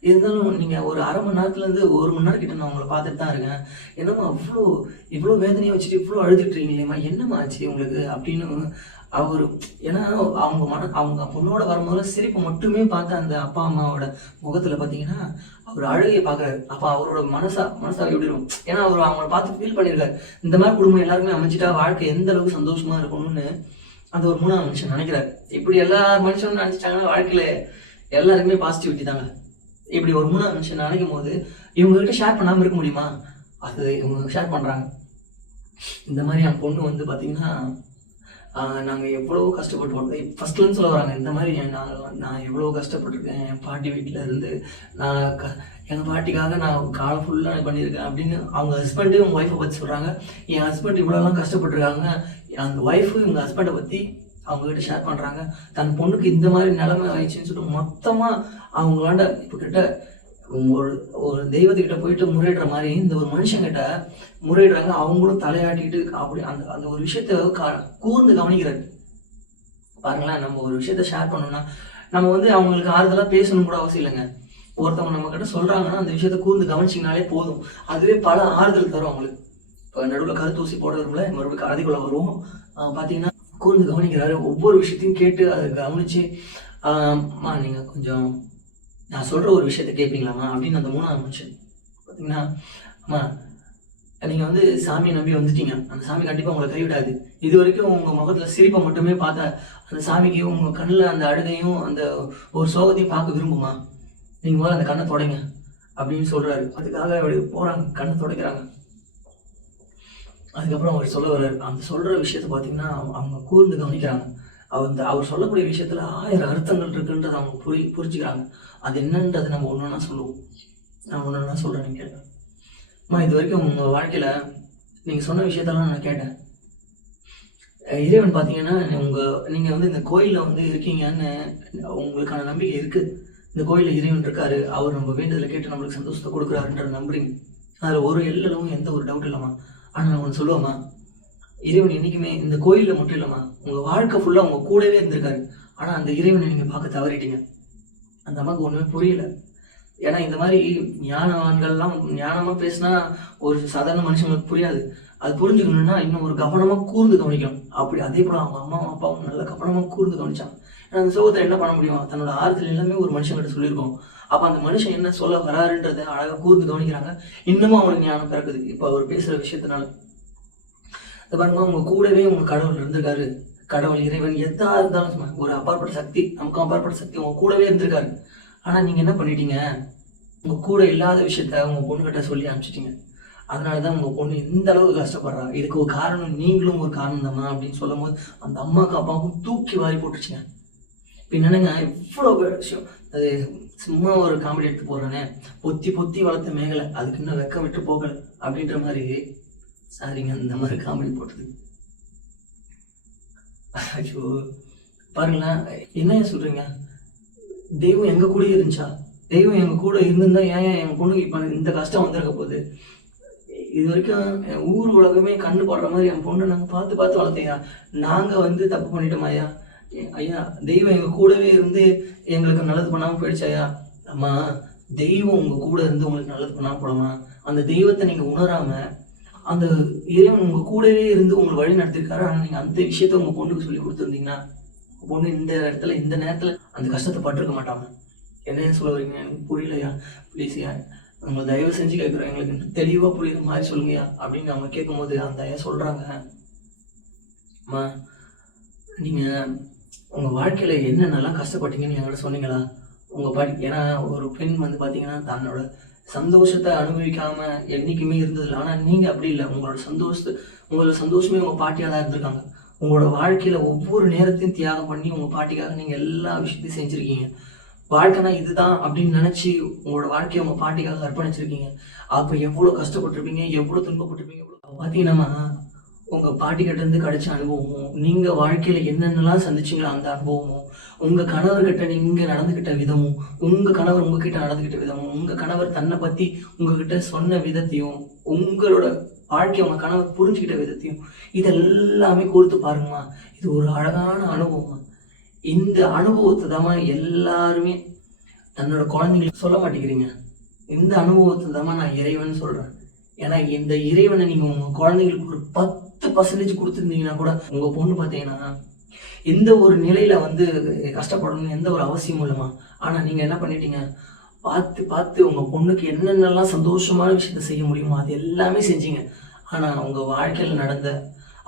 இருந்தாலும் நீங்கள் ஒரு 1/2 மணி நேரத்துலேருந்து 1 மணி நேரம் கிட்ட நான் உங்களை பார்த்துட்டு தான் இருக்கேன், என்னம்மா இவ்வளோ வேதனையை வச்சுட்டு இவ்வளோ அழுதுட்டுருக்கீங்களேம்மா, என்னம்மா ஆச்சு உங்களுக்கு அப்படின்னு அவர். ஏன்னா அவங்க பொண்ணோட வரும்போது சிரிப்பு மட்டுமே பார்த்து அந்த அப்பா அம்மாவோட முகத்தில் பார்த்தீங்கன்னா அவர் அழுகையை பார்க்குறாரு. அப்போ அவரோட மனசா எப்படி இருக்கும், ஏன்னா அவர் அவங்கள பார்த்து ஃபீல் பண்ணியிருக்காரு, இந்த மாதிரி குடும்பம் எல்லாருமே அமைச்சிட்டா வாழ்க்கை எந்த அளவுக்கு சந்தோஷமா இருக்கணும்னு அந்த ஒரு 3ஆவது மனுஷன் நினைக்கிறாரு. இப்படி எல்லா மனுஷனும் நினைச்சிட்டாங்கன்னா வாழ்க்கையில எல்லாருக்குமே பாசிட்டிவிட்டி தாங்க. இப்படி ஒரு 3ஆவது மனுஷன் நினைக்கும் போது இவங்ககிட்ட ஷேர் பண்ணாமல் இருக்க முடியுமா? அது இவங்க ஷேர் பண்ணுறாங்க. இந்த மாதிரி என் பொண்ணு வந்து பார்த்தீங்கன்னா நாங்கள் எவ்வளோ கஷ்டப்பட்டு ஃபஸ்ட்லேருந்து சொல்ல வராங்க. இந்த மாதிரி நான் எவ்வளோ கஷ்டப்பட்டுருக்கேன் என் பாட்டி வீட்டில் இருந்து. நான் எங்கள் பாட்டிக்காக நான் காலம் ஃபுல்லாக பண்ணியிருக்கேன் அப்படின்னு அவங்க ஹஸ்பண்டு அவங்க ஒய்ஃபை பற்றி சொல்கிறாங்க. என் ஹஸ்பண்ட் இவ்வளோலாம் கஷ்டப்பட்டுருக்காங்க. அந்த ஒய்ஃபு இவங்க ஹஸ்பண்டை பற்றி அவங்ககிட்ட ஷேர் பண்ணுறாங்க. தன் பொண்ணுக்கு இந்த மாதிரி நிலைமை ஆயிடுச்சுன்னு சொல்லிட்டு மொத்தமாக அவங்களாண்ட இப்போ கிட்ட ஒரு தெய்வத்துக்கிட்ட போயிட்டு முறையிடுற மாதிரி இந்த ஒரு மனுஷங்கிட்ட முறையிடுறாங்க. அவங்களும் தலையாட்டிட்டு அப்படி அந்த அந்த ஒரு விஷயத்த கூர்ந்து கவனிக்கிறாரு. பாருங்களேன், நம்ம ஒரு விஷயத்த ஷேர் பண்ணோம்னா நம்ம வந்து அவங்களுக்கு ஆறுதலாக பேசணும் கூட அவசியம் இல்லைங்க. ஒருத்தவங்க நம்ம கிட்ட சொல்றாங்கன்னா அந்த விஷயத்த கூர்ந்து கவனிச்சிங்கனாலே போதும். அதுவே பல ஆறுதல் தரும் அவங்களுக்கு. இப்போ நடுவில் கருத்தூசி போடுறதுல மறுபடியும் கதைக்குள்ள வருவோம். பார்த்தீங்கன்னா கூர்ந்து கவனிக்கிறாரு. ஒவ்வொரு விஷயத்தையும் கேட்டு அதை கவனிச்சு நீங்கள் கொஞ்சம் நான் சொல்கிற ஒரு விஷயத்த கேட்பீங்களாம்மா அப்படின்னு அந்த 3ஆவது மனுஷன் பார்த்தீங்கன்னா, அம்மா நீங்கள் வந்து சாமியை நம்பி வந்துட்டீங்க. அந்த சாமி கண்டிப்பாக உங்களை கைவிடாது. இது வரைக்கும் உங்கள் முகத்தில் சிரிப்பை மட்டுமே பார்த்தா அந்த சாமிக்கு உங்கள் கண்ணில் அந்த அழுகையும் அந்த ஒரு சோகத்தையும் பார்க்க விரும்புமா? நீங்கள் முதல்ல அந்த கண்ணை தொடைங்க அப்படின்னு சொல்கிறாரு. அதுக்காக அப்படி போகிறாங்க, கண்ணை துடைக்கிறாங்க. அதுக்கப்புறம் அவர் சொல்ல வர்றாரு. அந்த சொல்கிற விஷயத்த பார்த்தீங்கன்னா அவங்க கூர்ந்து கவனிக்கிறாங்க. அவர் சொல்லக்கூடிய விஷயத்தில் 1000 அர்த்தங்கள் இருக்குன்றதை அவங்க புரிஞ்சுக்கிறாங்க. அது என்னன்றது நம்ம ஒன்று ஒன்றா சொல்லுவோம். நான் ஒன்று ஒன்றா சொல்கிறேன், நீங்கள் கேட்டேன். அம்மா, இது வரைக்கும் உங்கள் வாழ்க்கையில் நீங்கள் சொன்ன விஷயத்தெல்லாம் நான் கேட்டேன். இறைவன் பார்த்தீங்கன்னா நீங்கள் வந்து இந்த கோயிலில் வந்து இருக்கீங்கன்னு உங்களுக்கான நம்பிக்கை இருக்குது. இந்த கோயிலில் இறைவன் இருக்காரு, அவர் நம்ம வேண்டுதலை கேட்டு நம்மளுக்கு சந்தோஷத்தை கொடுக்குறாருன்ற நம்புறீங்க. அதில் ஒரு எல்லளவும் எந்த ஒரு டவுட் இல்லைம்மா. ஆனால் நான் ஒன்று சொல்லுவேம்மா, இறைவன் என்றைக்குமே இந்த கோயிலில் மட்டும் இல்லைம்மா, உங்கள் வாழ்க்கை ஃபுல்லாக உங்கள் கூடவே இருந்திருக்காரு. ஆனால் அந்த இறைவனை நீங்கள் பார்க்க தவறிட்டீங்க. அந்த அம்மாவுக்கு ஒன்றுமே புரியல. ஏன்னா இந்த மாதிரி ஞானவான்கள்லாம் ஞானமாக பேசினா ஒரு சாதாரண மனுஷங்களுக்கு புரியாது. அது புரிஞ்சுக்கணுன்னா இன்னும் ஒரு கவனமாக கூர்ந்து கவனிக்கணும். அப்படி அதே போல் அவங்க அம்மாவும் அப்பாவும் நல்லா கவனமாக கூர்ந்து கவனிச்சாங்க. ஏன்னா அந்த சோகத்தில் என்ன பண்ண முடியும்? தன்னோட ஆறுதல் எல்லாமே ஒரு மனுஷங்கிட்ட சொல்லியிருக்கோம். அப்போ அந்த மனுஷன் என்ன சொல்ல வராருன்றதை அழகாக கூர்ந்து கவனிக்கிறாங்க. இன்னமும் அவங்களுக்கு ஞானம் பிறக்குது இப்போ அவர் பேசுகிற விஷயத்தினால. இந்த பாருங்க, உங்க கூடவே உங்க கடவுள் இருந்திருக்காரு. கடவுள் இறைவன் எதா இருந்தாலும் ஒரு அப்பாற்பட்ட சக்தி, நமக்கு அப்பாற்பட்ட சக்தி உங்க கூடவே இருந்திருக்காரு. ஆனா நீங்க என்ன பண்ணிட்டீங்க? உங்க கூட இல்லாத விஷயத்த உங்க பொண்ணுகிட்ட சொல்லி அனுப்பிச்சிட்டீங்க. அதனாலதான் உங்க பொண்ணு இந்த அளவுக்கு கஷ்டப்படுறா. இதுக்கு ஒரு காரணம் நீங்களும் ஒரு காரணம் தானா அப்படின்னு சொல்லும் போது அந்த அம்மாவுக்கு அப்பாவுக்கும் தூக்கி வாரி போட்டுச்சுங்க. இப்ப என்னங்க இவ்வளவு விஷயம். அது சும்மா ஒரு காமெடி எடுத்து போடுறேனே, பொத்தி பொத்தி வளர்த்த மேகலை அதுக்கு இன்னும் வெக்கம் விட்டு போகல அப்படின்ற மாதிரி. சாரிங்க, இந்த மாதிரி காமெடி போட்டது. ஐயோ, பாருங்களேன், என்ன சொல்றீங்க? தெய்வம் எங்க கூட இருந்துச்சா? தெய்வம் எங்க கூட இருந்திருந்தா ஏன் என் பொண்ணுக்கு இப்ப இந்த கஷ்டம் வந்திருக்க போகுது? இது வரைக்கும் ஊர் உலகமே கண்ணு போடுற மாதிரி என் பொண்ணை நாங்க பார்த்து பார்த்து வளர்த்தையா. நாங்க வந்து தப்பு பண்ணிட்டோம் ஐயா. ஐயா, தெய்வம் எங்க கூடவே இருந்து எங்களுக்கு நல்லது பண்ணாம போயிடுச்சாயா? அம்மா, தெய்வம் உங்க கூட இருந்து உங்களுக்கு நல்லது பண்ணாம போலாமா? அந்த தெய்வத்தை நீங்க உணராம அந்த இறைவன் உங்க கூடவே இருந்து உங்களுக்கு வழி நடத்திருக்காரு. ஆனா நீங்க அந்த விஷயத்த உங்க பொண்ணுக்கு சொல்லி கொடுத்துருந்தீங்கன்னா உங்க பொண்ணு இந்த இடத்துல இந்த நேரத்துல அந்த கஷ்டத்தை பட்டிருக்க மாட்டாங்க. என்ன சொல்ல வரீங்க? எனக்கு புரியலையா? ப்ளீஸ்யா, உங்களை தயவு செஞ்சு கேட்குறேன், எங்களுக்கு தெளிவா புரியுற மாதிரி சொல்லுங்கயா அப்படின்னு அவங்க கேட்கும்போது அந்த ஐயா சொல்றாங்க, அம்மா நீங்க உங்க வாழ்க்கையில என்னென்னலாம் கஷ்டப்பட்டீங்கன்னு என்கிட்ட சொன்னீங்களா? உங்க ஏன்னா ஒரு பெண் வந்து பாத்தீங்கன்னா தன்னோட சந்தோஷத்தை அனுபவிக்காம என்னைக்குமே இருந்ததில்லை. ஆனா நீங்க அப்படி இல்லை. உங்களோட சந்தோஷமே உங்க பாட்டியா தான் இருந்திருக்காங்க. உங்களோட வாழ்க்கையில ஒவ்வொரு நேரத்தையும் தியாகம் பண்ணி உங்க பாட்டிக்காக நீங்க எல்லா விஷயத்தையும் செஞ்சிருக்கீங்க. வாழ்க்கைனா இதுதான் அப்படின்னு நினைச்சு உங்களோட வாழ்க்கையை உங்க பாட்டிக்காக அர்ப்பணிச்சிருக்கீங்க. அப்ப எவ்வளவு கஷ்டப்பட்டிருப்பீங்க, எவ்வளவு துன்பப்பட்டிருப்பீங்க. பாத்தீங்கன்னா உங்க பாட்டி கிட்ட இருந்து கிடைச்ச அனுபவமும், நீங்க வாழ்க்கையில என்னென்னலாம் சந்திச்சீங்களோ அந்த அனுபவமும், உங்க கணவர்கிட்ட நீங்க நடந்துகிட்ட விதமும், உங்க கணவர் உங்ககிட்ட நடந்துகிட்ட விதமும், உங்க கணவர் தன்னை பத்தி உங்ககிட்ட சொன்ன விதத்தையும், உங்களோட வாழ்க்கையை உங்க கணவர் புரிஞ்சுக்கிட்ட விதத்தையும், இதெல்லாமே கொடுத்து பாருங்கம்மா. இது ஒரு அழகான அனுபவம். இந்த அனுபவத்தை தான் எல்லாருமே தன்னோட குழந்தைங்களுக்கு சொல்ல மாட்டேங்கிறீங்க. இந்த அனுபவத்தை தான் நான் இறைவன் சொல்றேன். ஏன்னா இந்த இறைவனை நீங்க உங்க குழந்தைங்களுக்கு ஒரு 10% கொடுத்துருந்தீங்கன்னா கூட உங்க பொண்ணு பார்த்தீங்கன்னா எந்த ஒரு நிலையில வந்து கஷ்டப்படணும்னு எந்த ஒரு அவசியமும் இல்லைம்மா. ஆனா நீங்க என்ன பண்ணிட்டீங்க? பார்த்து பார்த்து உங்க பொண்ணுக்கு என்னென்னலாம் சந்தோஷமான விஷயத்த செய்ய முடியுமோ அது எல்லாமே செஞ்சீங்க. ஆனா உங்க வாழ்க்கையில நடந்த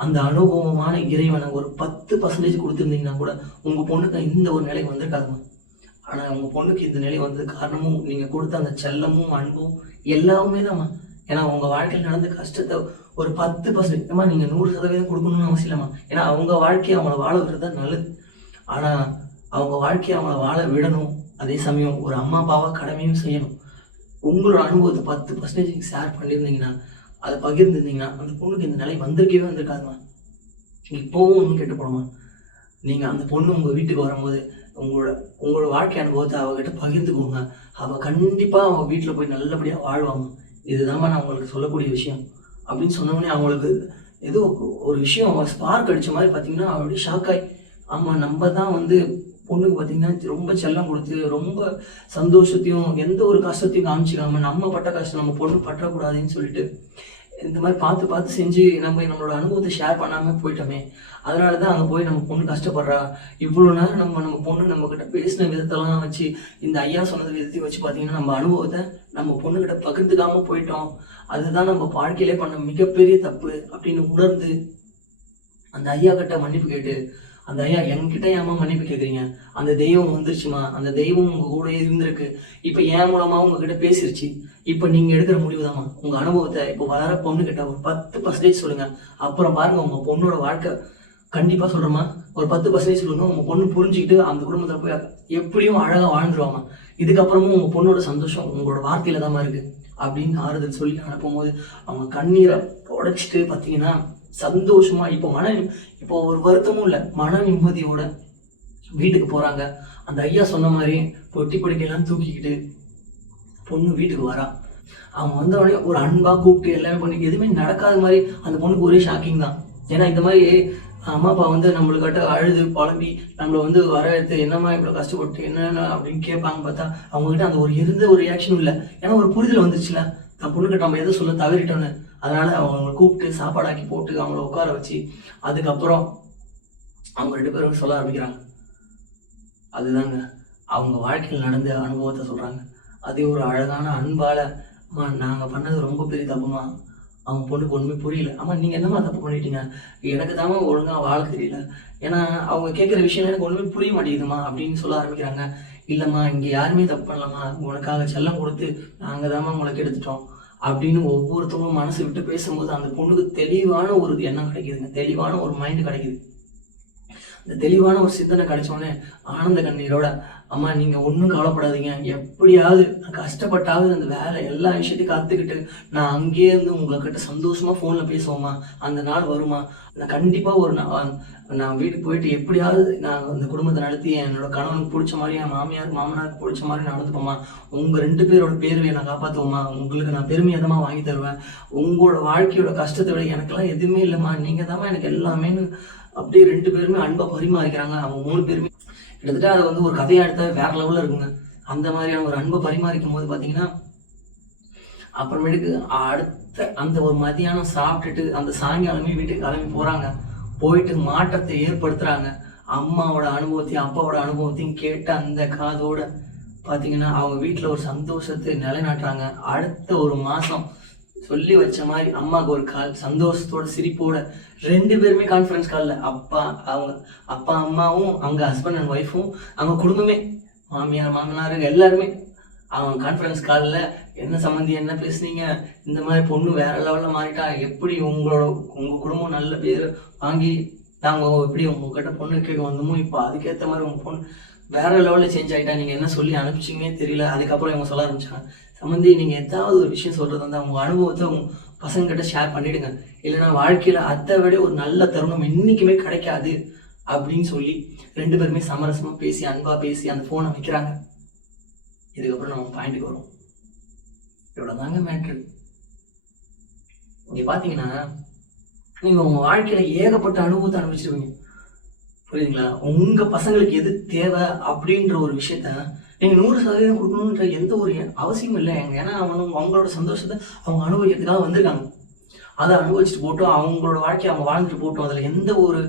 அந்த அனுபவமான இறைவனை ஒரு 10% கொடுத்துருந்தீங்கன்னா கூட உங்கள் பொண்ணுக்கு இந்த ஒரு நிலை வந்திருக்காதுமா. ஆனால் உங்கள் பொண்ணுக்கு இந்த நிலை வந்தது காரணமும் நீங்கள் கொடுத்த அந்த செல்லமும் அன்பும் எல்லாமே தான்மா. ஏன்னா உங்கள் வாழ்க்கையில் நடந்த கஷ்டத்தை ஒரு 10% நீங்கள் 100% கொடுக்கணும்னு அவசியம் இல்லைம்மா. ஏன்னா அவங்க வாழ்க்கையை அவங்கள வாழ விடுறது தான் நல்லது. ஆனால் அவங்க வாழ்க்கையை அவங்கள வாழ விடணும், அதே சமயம் ஒரு அம்மா அப்பாவாக கடமையும் செய்யணும். உங்களோட அனுபவத்தை 10% ஷேர் பண்ணியிருந்தீங்கன்னா, அதை பகிர்ந்துருந்தீங்கன்னா அந்த பொண்ணுக்கு இந்த நிலை வந்திருக்கவே வந்திருக்காதுமா. இப்போவும் ஒன்றும் கெட்டு போனோமா. நீங்கள் அந்த பொண்ணு உங்கள் வீட்டுக்கு வரும்போது உங்களோட வாழ்க்கை அனுபவத்தை அவகிட்ட பகிர்ந்துக்கோங்க. அவள் கண்டிப்பாக அவள் வீட்டில் போய் நல்லபடியாக வாழ்வாங்க. இதுதாம்மா நான் உங்களுக்கு சொல்லக்கூடிய விஷயம் அப்படின்னு சொன்னோடனே அவங்களுக்கு ஏதோ ஒரு விஷயம் ஸ்பார்க் அடித்த மாதிரி பார்த்தீங்கன்னா அப்படியே ஷாக்காய், ஆமாம் நம்ம தான் பொண்ணுக்கு பார்த்தீங்கன்னா ரொம்ப செல்லம் கொடுத்து ரொம்ப சந்தோஷத்தையும் எந்த ஒரு கஷ்டத்தையும் காமிச்சிக்காம நம்ம பட்ட கஷ்டம் நம்ம பொண்ணு பற்றக்கூடாதுன்னு சொல்லிட்டு இந்த மாதிரி பார்த்து செஞ்சு நம்மளோட அனுபவத்தை ஷேர் பண்ணாமல் போயிட்டோமே. அதனால தான் அங்கே போய் நம்ம பொண்ணு கஷ்டப்படுறா. இவ்வளோ நேரம் நம்ம பொண்ணு நம்மக்கிட்ட பேசின விதத்தெல்லாம் வச்சு இந்த ஐயா சொன்னது விதத்தையும் வச்சு பார்த்தீங்கன்னா நம்ம அனுபவத்தை நம்ம பொண்ணுக்கிட்ட பகிர்ந்துக்காமல் போயிட்டோம். அதுதான் நம்ம வாழ்க்கையிலே பண்ண மிகப்பெரிய தப்பு அப்படின்னு உணர்ந்து அந்த ஐயா கிட்ட மன்னிப்பு கேட்டு, அந்த ஐயா என்கிட்ட ஏமா மன்னிப்பு கேட்குறீங்க, அந்த தெய்வம் வந்துருச்சுமா, அந்த தெய்வம் உங்கள் கூட இருந்திருக்கு, இப்போ என் மூலமாக உங்ககிட்ட பேசிருச்சு, இப்போ நீங்கள் எடுக்கிற முடிவு தாம்மா. உங்கள் அனுபவத்தை இப்போ வளர பொண்ணுக்கிட்ட ஒரு 10% சொல்லுங்கள். அப்புறம் பாருங்கள் உங்கள் பொண்ணோட வாழ்க்கை கண்டிப்பாக சொல்கிறோமா, ஒரு 10% சொல்லுங்கள். உங்கள் பொண்ணு புரிஞ்சுக்கிட்டு அந்த குடும்பத்தில் போய் எப்படியும் அழகாக வாழ்ந்துருவாமா. இதுக்கப்புறமும் உங்கள் பொண்ணோட சந்தோஷம் உங்களோட வார்த்தையில் தாம்மா இருக்குது அப்படின்னு ஆறுதல் சொல்லி அனுப்பும்போது அவங்க கண்ணீரை உடைச்சிட்டு பார்த்தீங்கன்னா சந்தோஷமா இப்போ ஒரு வருத்தமும் இல்லை, மன நிம்மதியோட வீட்டுக்கு போறாங்க. அந்த ஐயா சொன்ன மாதிரி பொட்டி பொடிக்கையெல்லாம் தூக்கிக்கிட்டு பொண்ணு வீட்டுக்கு வரா. அவங்க வந்த உடனே ஒரு அன்பா கூப்பிட்டு எல்லாமே பண்ணி எதுவுமே நடக்காத மாதிரி அந்த பொண்ணுக்கு ஒரே ஷாக்கிங் தான். ஏன்னா இந்த மாதிரி அம்மா அப்பா நம்மளுக்கிட்ட அழுது புலம்பி நம்மளை வரவேற்று என்னம்மா இவ்வளோ கஷ்டப்பட்டு என்னென்ன அப்படின்னு கேட்பாங்க. பார்த்தா அவங்ககிட்ட அந்த ஒரு ரியாக்ஷனும் இல்லை. ஏன்னா ஒரு புரிதல் வந்துருச்சுல, தன் பொண்ணுக்கிட்ட நம்ம எதை சொல்ல தவறிட்டோன்னு. அதனால அவங்களை கூப்பிட்டு சாப்பாடாக்கி போட்டு அவங்கள உட்கார வச்சு அதுக்கப்புறம் அவங்க 2 பேரும் சொல்ல ஆரம்பிக்கிறாங்க. அதுதாங்க அவங்க வாழ்க்கையில் நடந்த அனுபவத்தை சொல்றாங்க. அதே ஒரு அழகான அன்பால, அம்மா நாங்கள் பண்ணது ரொம்ப பெரிய தப்புமா, அவங்க பொண்ணுக்கு ஒன்றுமே புரியல. அம்மா நீங்கள் என்னம்மா தப்பு பண்ணிட்டீங்க, எனக்கு தாம்மா ஒழுங்காக வாழ தெரியல, ஏன்னா அவங்க கேட்குற விஷயம் எனக்கு ஒன்றுமே புரிய மாட்டேங்குதுமா அப்படின்னு சொல்ல ஆரம்பிக்கிறாங்க. இல்லைம்மா இங்கே யாருமே தப்பு பண்ணலாமா, உனக்காக செல்லம் கொடுத்து நாங்கள் தாம்மா உங்களுக்கு எடுத்துட்டோம் அப்படின்னு ஒவ்வொருத்தவங்களும் மனசு விட்டு பேசும்போது அந்த பொண்ணுக்கு தெளிவான ஒரு எண்ணம் கிடைக்குதுங்க, தெளிவான ஒரு மைண்டு கிடைக்குது. இந்த தெளிவான ஒரு சிந்தனை கிடைச்சோடனே ஆனந்த கண்ணீரோட, அம்மா நீங்கள் ஒன்றும் கவலைப்படாதீங்க, எப்படியாவது கஷ்டப்பட்டாவது அந்த வேலை எல்லா விஷயத்தையும் கற்றுக்கிட்டு நான் அங்கேயே இருந்து உங்கள்கிட்ட சந்தோஷமாக ஃபோனில் பேசுவோம்மா, அந்த நாள் வருமா, நான் கண்டிப்பாக நான் வீட்டுக்கு போயிட்டு எப்படியாவது நான் அந்த குடும்பத்தை நடத்தி என்னோட கணவனுக்கு பிடிச்ச மாதிரி என் மாமனாருக்கு பிடிச்ச மாதிரி நடந்துப்போம்மா, உங்கள் 2 பேரோட பேருவையை நான் காப்பாற்றுவோம்மா, உங்களுக்கு நான் பெருமையாக வாங்கி தருவேன், உங்களோட வாழ்க்கையோட கஷ்டத்தை விட எனக்கெல்லாம் எதுவுமே இல்லைம்மா, நீங்கள் தாம்மா எனக்கு எல்லாமேன்னு அப்படியே 2 பேருமே அன்பை பரிமாறிக்கிறாங்க. அவங்க 3 பேருமே கிட்டத்தட்ட அது ஒரு கதையா எடுத்தா வேற லெவலில் இருக்குங்க. அந்த மாதிரியான ஒரு அன்பை பரிமாறிக்கும் போது பார்த்தீங்கன்னா அப்புறமேட்டுக்கு அடுத்த அந்த ஒரு மதியானம் சாப்பிட்டுட்டு அந்த சாயங்காலமே வீட்டுக்கு கிளம்பி போகிறாங்க. போயிட்டு மாற்றத்தை ஏற்படுத்துகிறாங்க. அம்மாவோட அனுபவத்தையும் அப்பாவோட அனுபவத்தையும் கேட்ட அந்த காதோட பார்த்தீங்கன்னா அவங்க வீட்டில் ஒரு சந்தோஷத்தை நிலைநாட்டுறாங்க. அடுத்த ஒரு மாதம் சொல்லி வச்ச மாதிரி அம்மாவுக்கு ஒரு கால் சந்தோஷத்தோட சிரிப்போட 2 பேருமே கான்ஃபரன்ஸ் காலில் அப்பா அம்மாவும் அவங்க ஹஸ்பண்ட் அண்ட் ஒய்ஃபும் அவங்க குடும்பமே மாமியார் மாமனார் எல்லாருமே அவங்க கான்ஃபரன்ஸ் காலில் என்ன சம்மந்தி என்ன பேசுனீங்க, இந்த மாதிரி பொண்ணு வேற லெவலில் மாறிட்டா, எப்படி உங்கள் குடும்பம் நல்ல பேர் வாங்கி நாங்கள் எப்படி உங்ககிட்ட பொண்ணு கேட்க வந்தோமோ இப்போ அதுக்கேற்ற மாதிரி உங்கள் பொண்ணு வேற லெவலில் சேஞ்ச் ஆகிட்டா, நீங்கள் என்ன சொல்லி அனுப்பிச்சிங்கன்னே தெரியல. அதுக்கப்புறம் இவங்க சொல்ல ஆரம்பிச்சாங்க, சம்மந்தி நீங்கள் ஏதாவது ஒரு விஷயம் சொல்கிறது வந்து உங்கள் அனுபவத்தை உங்கள் பசங்ககிட்ட ஷேர் பண்ணிவிடுங்க, இல்லைனா வாழ்க்கையில் அதை விட ஒரு நல்ல தருணம் என்றைக்குமே கிடைக்காது அப்படின்னு சொல்லி 2 பேருமே சமரசமாக பேசி அன்பாக பேசி அந்த ஃபோனை வைக்கிறாங்க. இதுக்கப்புறம் நம்ம பாயிண்ட்டுக்கு வரும். இவ்வளோ தாங்க மேட்ரு. இங்கே பார்த்தீங்கன்னா நீங்கள் உங்கள் வாழ்க்கையில் ஏகப்பட்ட அனுபவத்தை அனுபவிச்சிருவீங்க, புரியுதுங்களா? உங்கள் பசங்களுக்கு எது தேவை அப்படின்ற ஒரு விஷயத்த நீங்கள் 100% கொடுக்கணுன்ற எந்த ஒரு அவசியமும் இல்லை. ஏன்னா அவங்களோட சந்தோஷத்தை அவங்க அனுபவிக்கிறதுக்காக வந்திருக்காங்க. அதை அனுபவிச்சுட்டு போட்டோம், அவங்களோட வாழ்க்கையை அவங்க வாழ்ந்துட்டு போட்டோம். அதில் எந்த ஒரு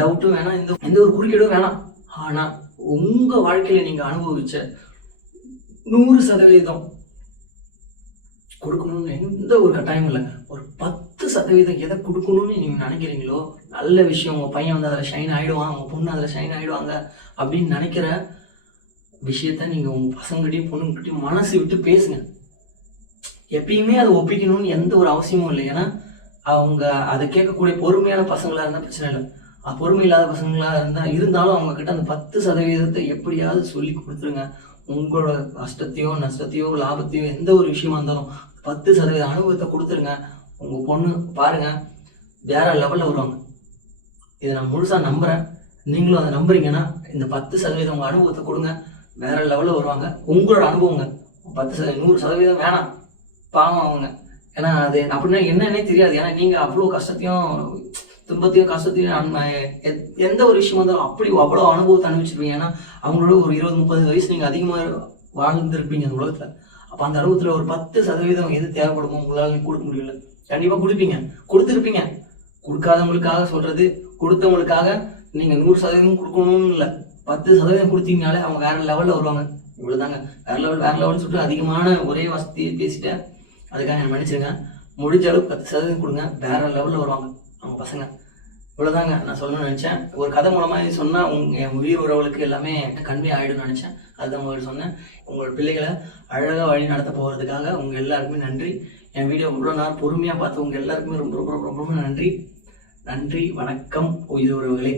டவுட்டும் வேணாம், எந்த ஒரு குறுக்கீடும் வேணாம். ஆனால் உங்கள் வாழ்க்கையில் நீங்கள் அனுபவிச்ச 100% கொடுக்கணும்னு எந்த ஒரு கட்டாயமும் இல்லைங்க. ஒரு 10% எதை கொடுக்கணும்னு நீங்கள் நினைக்கிறீங்களோ, நல்ல விஷயம், உங்கள் பையன் வந்து அதில் ஷைன் ஆகிடுவான், உங்கள் பொண்ணு அதில் ஷைன் ஆகிடுவாங்க அப்படின்னு நினைக்கிற விஷயத்த நீங்கள் உங்கள் பசங்ககிட்டையும் பொண்ணுங்கிட்டையும் மனசு விட்டு பேசுங்க. எப்பயுமே அதை ஒப்பிக்கணும்னு எந்த ஒரு அவசியமும் இல்லை. ஏன்னா அவங்க அதை கேட்கக்கூடிய பொறுமையான பசங்களாக இருந்தால் பிரச்சனை இல்லை. பொறுமை இல்லாத பசங்களாக இருந்தாலும் அவங்கக்கிட்ட அந்த 10% எப்படியாவது சொல்லி கொடுத்துருங்க. உங்களோட கஷ்டத்தையோ நஷ்டத்தையோ லாபத்தையோ எந்த ஒரு விஷயமா இருந்தாலும் 10% அனுபவத்தை கொடுத்துருங்க. உங்கள் பொண்ணு பாருங்கள் வேற லெவலில் வருவாங்க. இதை நான் முழுசாக நம்புகிறேன். நீங்களும் அதை நம்புறீங்கன்னா இந்த 10% உங்கள் அனுபவத்தை கொடுங்க. வேற லெவலில் வருவாங்க. உங்களோட அனுபவங்க 10% 100% வேணாம், பாவம் அவங்க. ஏன்னா அது அப்படின்னா என்னன்னே தெரியாது. ஏன்னா நீங்கள் அவ்வளோ கஷ்டத்தையும் துன்பத்தையும் கஷ்டத்தையும் எந்த ஒரு விஷயம் வந்தாலும் அவ்வளோ அனுபவத்தை அனுபவிச்சிருப்பீங்க. ஏன்னா அவங்களோட ஒரு 20-30 வயசு நீங்கள் அதிகமாக வாழ்ந்துருப்பீங்க அந்த உலகத்தில். அப்போ அந்த அனுபவத்தில் ஒரு 10% எது தேவைப்படுமோ உங்களால் கொடுக்க முடியல, கண்டிப்பாக கொடுப்பீங்க, கொடுத்துருப்பீங்க. கொடுக்காதவங்களுக்காக சொல்கிறது, கொடுத்தவங்களுக்காக நீங்கள் 100% கொடுக்கணும்னு இல்லை. 10% கொடுத்தீங்கனாலே அவங்க வேற லெவலில் வருவாங்க. இவ்வளோதாங்க. வேற லெவல்னு சொல்லிட்டு அதிகமான ஒரே வசதியை பேசிட்டேன், அதுக்காக என்ன மன்னிச்சிருங்க. முடிஞ்ச அளவுக்கு 10% கொடுங்க, வேற லெவலில் வருவாங்க அவங்க பசங்க. இவ்வளோதாங்க நான் சொல்லணும்னு நினச்சேன். ஒரு கதை மூலமாக சொன்னால் என் உயிர் உறவுகளுக்கு எல்லாமே கன்வே ஆகிடும்னு நினச்சேன். அதுதான் உங்களுக்கு சொன்னேன். உங்களோட பிள்ளைகளை அழகாக வழி நடத்த போகிறதுக்காக உங்கள் எல்லாருக்குமே நன்றி. என் வீடியோ இவ்வளோ நாள் பொறுமையாக பார்த்து உங்கள் எல்லாருக்குமே ரொம்ப ரொம்ப ரொம்ப ரொம்ப நன்றி. நன்றி, வணக்கம் உயிர் உறவுகளே.